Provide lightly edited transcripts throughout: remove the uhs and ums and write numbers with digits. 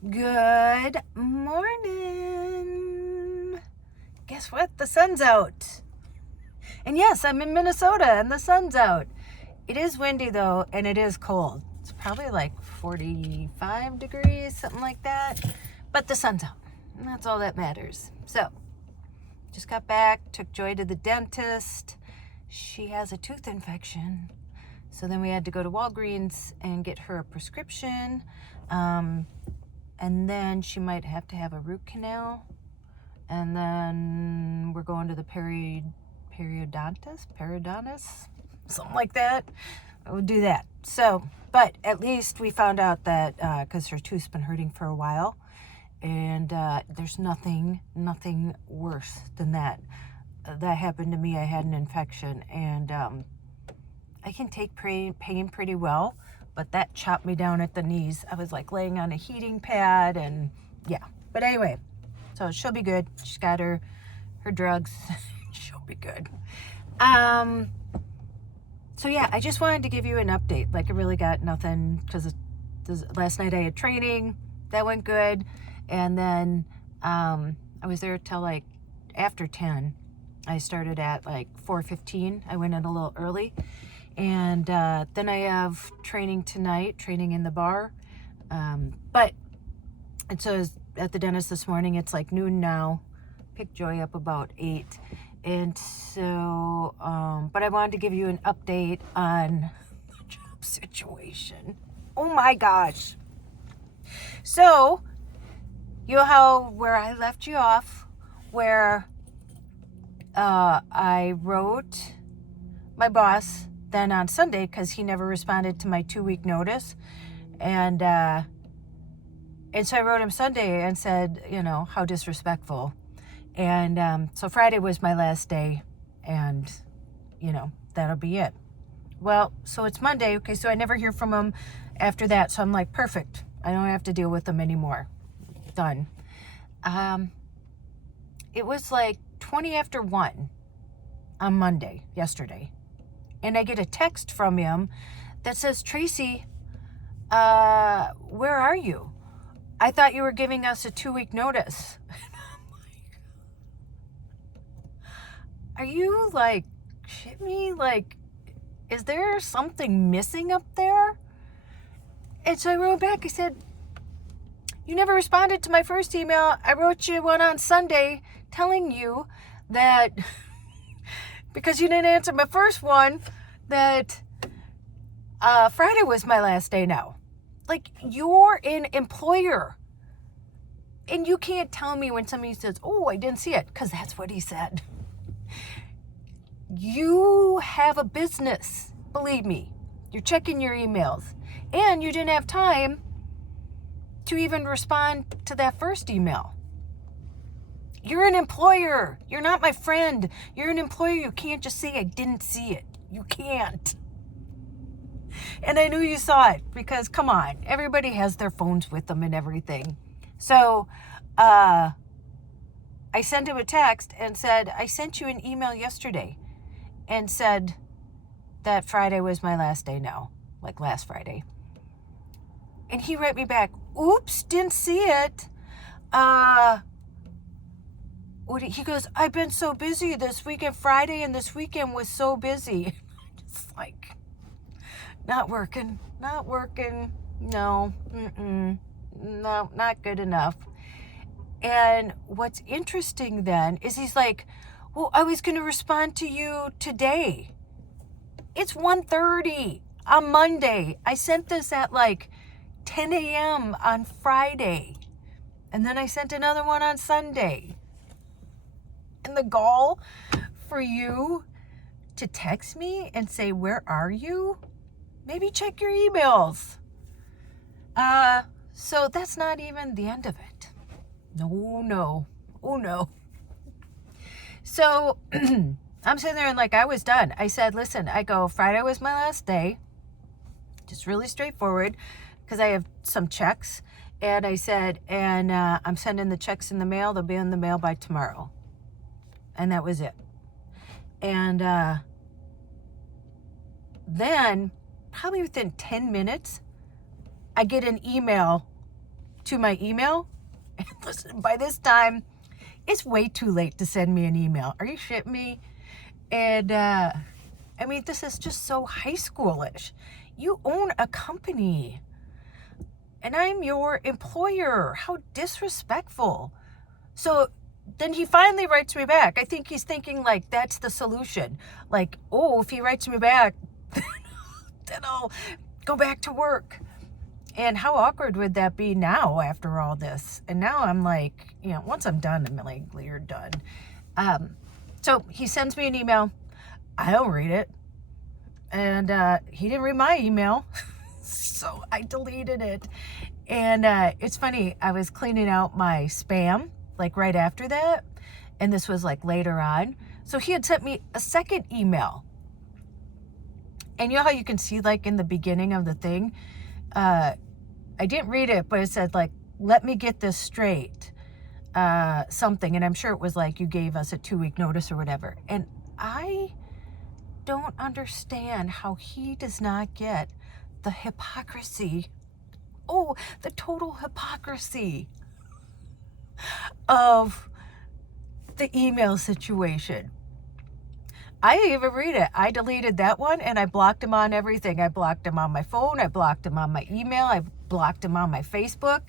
Good morning. Guess what? The sun's out. And yes, I'm in Minnesota and the sun's out. It is windy though, and it is cold. It's probably like 45 degrees, something like that. But the sun's out, and that's all that matters. So, just got back, took Joy to the dentist. She has a tooth infection. So then we had to go to Walgreens and get her a prescription. And then she might have to have a root canal. And then we're going to the periodontist, something like that. We'll do that. So, but at least we found out that because her tooth's been hurting for a while, and there's nothing worse than that. That happened to me. I had an infection, and I can take pain pretty well, but that chopped me down at the knees. I was like laying on a heating pad, and yeah. But anyway, so she'll be good. She's got her drugs. She'll be good. So yeah, I just wanted to give you an update. Like I really got nothing because last night I had training. That went good. And then I was there till like after 10. I started at like 4:15. I went in a little early. And then I have training tonight, training in the bar. But it says at the dentist this morning, it's like noon now. Picked Joy up about 8. And so, but I wanted to give you an update on the job situation. Oh my gosh. So, you know where I left you off, where I wrote my boss then on Sunday because he never responded to my 2-week notice. And so I wrote him Sunday and said, how disrespectful. And so Friday was my last day, and, that'll be it. Well, so it's Monday. Okay, so I never hear from him after that. So I'm like, perfect. I don't have to deal with him anymore. Done. It was like 20 after 1 on Monday, yesterday. And I get a text from him that says, Tracey, where are you? I thought you were giving us a 2-week notice. Are you like, shit me? Like, is there something missing up there? And so I wrote back, I said, you never responded to my first email. I wrote you one on Sunday telling you that, because you didn't answer my first one, that Friday was my last day now. Like, you're an employer. And you can't tell me when somebody says, oh, I didn't see it, because that's what he said. You have a business. Believe me. You're checking your emails. And you didn't have time to even respond to that first email. You're an employer. You're not my friend. You're an employer. You can't just say I didn't see it. You can't. And I knew you saw it because, come on, everybody has their phones with them and everything. So I sent him a text and said, I sent you an email yesterday and said that Friday was my last day now, like last Friday. And he wrote me back, oops, didn't see it. He goes, I've been so busy this weekend. Friday and this weekend was so busy. Just like, not working. No, no, not good enough. And what's interesting then is he's like, well, I was going to respond to you today. It's 1:30 on Monday. I sent this at like 10 a.m. on Friday. And then I sent another one on Sunday. And the goal for you to text me and say, where are you? Maybe check your emails. So that's not even the end of it. No. Oh, no. So I'm sitting there and like I was done. I said, listen, Friday was my last day. Just really straightforward because I have some checks. And I said, I'm sending the checks in the mail. They'll be in the mail by tomorrow. And that was it. And then probably within 10 minutes, I get an email to my email. And listen, by this time, it's way too late to send me an email. Are you shitting me? And I mean, this is just so high schoolish. You own a company, and I'm your employer. How disrespectful. So then he finally writes me back. I think he's thinking like that's the solution. Like, oh, if he writes me back, then I'll go back to work. And how awkward would that be now after all this? And now I'm like, you know, once I'm done, I'm like, you're done. So he sends me an email. I don't read it. And he didn't read my email. So I deleted it. And it's funny, I was cleaning out my spam, like right after that. And this was like later on. So he had sent me a second email. And you know how you can see like in the beginning of the thing, I didn't read it, but it said like, let me get this straight, something. And I'm sure it was like, you gave us a 2-week notice or whatever. And I don't understand how he does not get the hypocrisy. Oh, the total hypocrisy of the email situation. I didn't even read it. I deleted that one and I blocked him on everything. I blocked him on my phone. I blocked him on my email. I blocked him on my Facebook.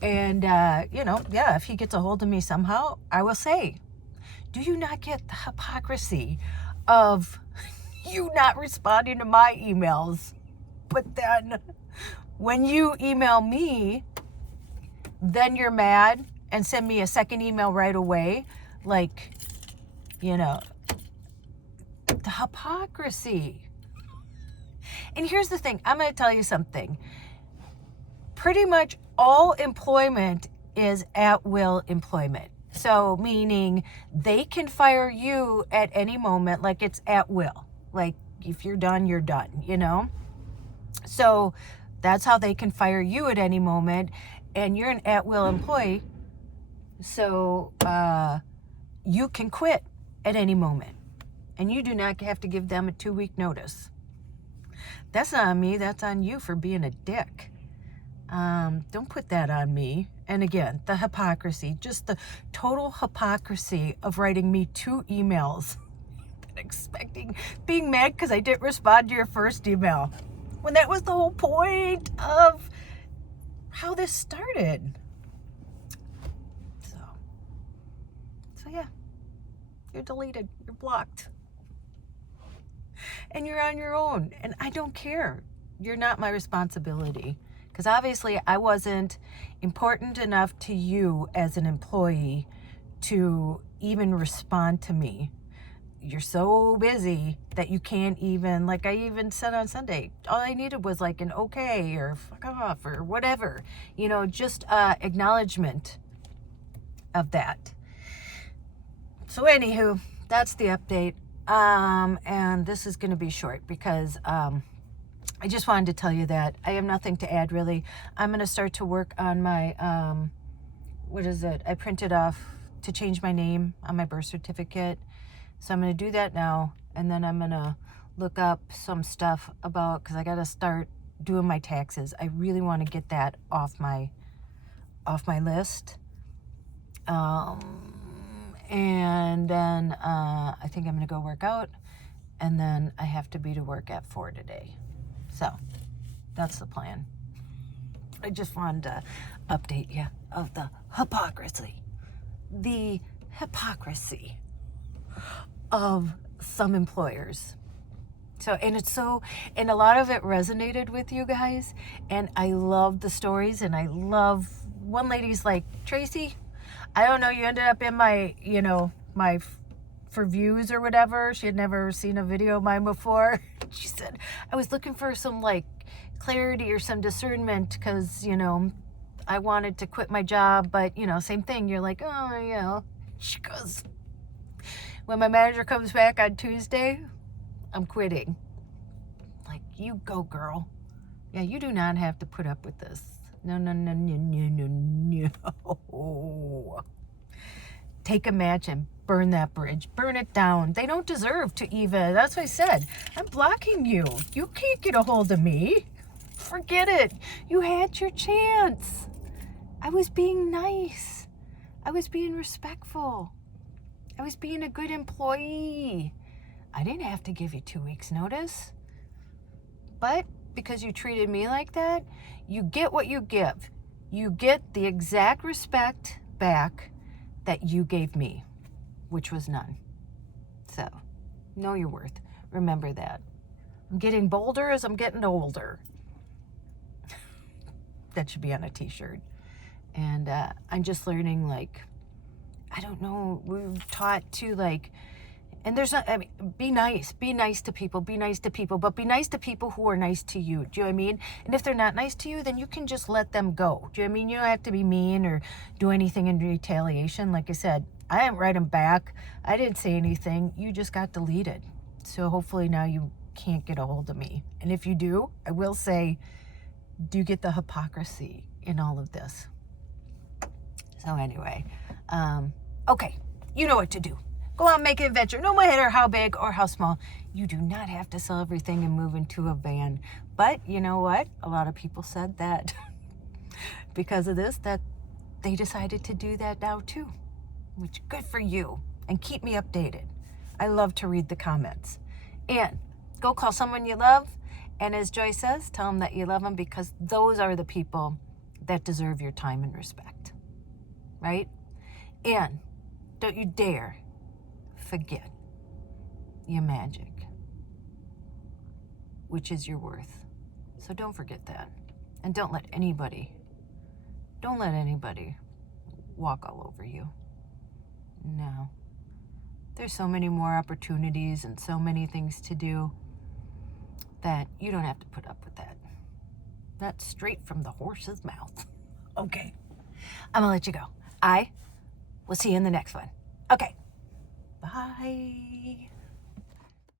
And, you know, yeah, if he gets a hold of me somehow, I will say, do you not get the hypocrisy of you not responding to my emails? But then when you email me, then you're mad and send me a second email right away. Like, you know, the hypocrisy. And here's the thing. I'm going to tell you something. Pretty much all employment is at-will employment. So meaning they can fire you at any moment, like it's at will. Like if you're done, you're done, you know? So that's how they can fire you at any moment. And you're an at-will employee. So you can quit at any moment. And you do not have to give them a 2-week notice. That's not on me. That's on you for being a dick. Don't put that on me. And again, the hypocrisy, just the total hypocrisy of writing me 2 emails and expecting, being mad because I didn't respond to your first email. When that was the whole point of how this started. So yeah, you're deleted. You're blocked. And you're on your own. And I don't care. You're not my responsibility. Because obviously I wasn't important enough to you as an employee to even respond to me. You're so busy that you can't even, like I even said on Sunday, all I needed was like an okay or fuck off or whatever. You know, just acknowledgement of that. So anywho, that's the update. And this is going to be short because I just wanted to tell you that I have nothing to add really. I'm going to start to work on my, what is it? I printed off to change my name on my birth certificate. So I'm going to do that now. And then I'm going to look up some stuff about, because I got to start doing my taxes. I really want to get that off my list. And then I think I'm going to go work out. And then I have to be to work at 4 today. So that's the plan. I just wanted to update you of the hypocrisy. The hypocrisy of some employers. So, and a lot of it resonated with you guys. And I love the stories. And I love, one lady's like, Tracey, I don't know, you ended up in my, you know, my for views or whatever. She had never seen a video of mine before. She said, I was looking for some like clarity or some discernment because, you know, I wanted to quit my job, but, you know, same thing. You're like, oh, you know, she goes, when my manager comes back on Tuesday, I'm quitting. Like, you go, girl. Yeah, you do not have to put up with this. No. Take a match and burn that bridge. Burn it down. They don't deserve to even. That's what I said. I'm blocking you. You can't get a hold of me. Forget it. You had your chance. I was being nice. I was being respectful. I was being a good employee. I didn't have to give you 2 weeks notice. But because you treated me like that, you get what you give. You get the exact respect back that you gave me, which was none. So, know your worth. Remember that. I'm getting bolder as I'm getting older. That should be on a t-shirt. And I'm just learning, like, I don't know, we're taught to, like, and there's not, I mean, be nice to people, but be nice to people who are nice to you. Do you know what I mean? And if they're not nice to you, then you can just let them go. Do you know what I mean? You don't have to be mean or do anything in retaliation. Like I said, I didn't write them back. I didn't say anything. You just got deleted. So hopefully now you can't get a hold of me. And if you do, I will say, do get the hypocrisy in all of this. So anyway, okay, you know what to do. Go out and make an adventure, no matter how big or how small. You do not have to sell everything and move into a van. But you know what? A lot of people said that because of this, that they decided to do that now too, which good for you. And keep me updated. I love to read the comments. And go call someone you love. And as Joy says, tell them that you love them, because those are the people that deserve your time and respect. Right? And don't you dare forget your magic, which is your worth. So don't forget that. And don't let anybody walk all over you. No. There's so many more opportunities and so many things to do that you don't have to put up with that. That's straight from the horse's mouth. Okay. I'm gonna let you go. I will see you in the next one. Okay. Bye.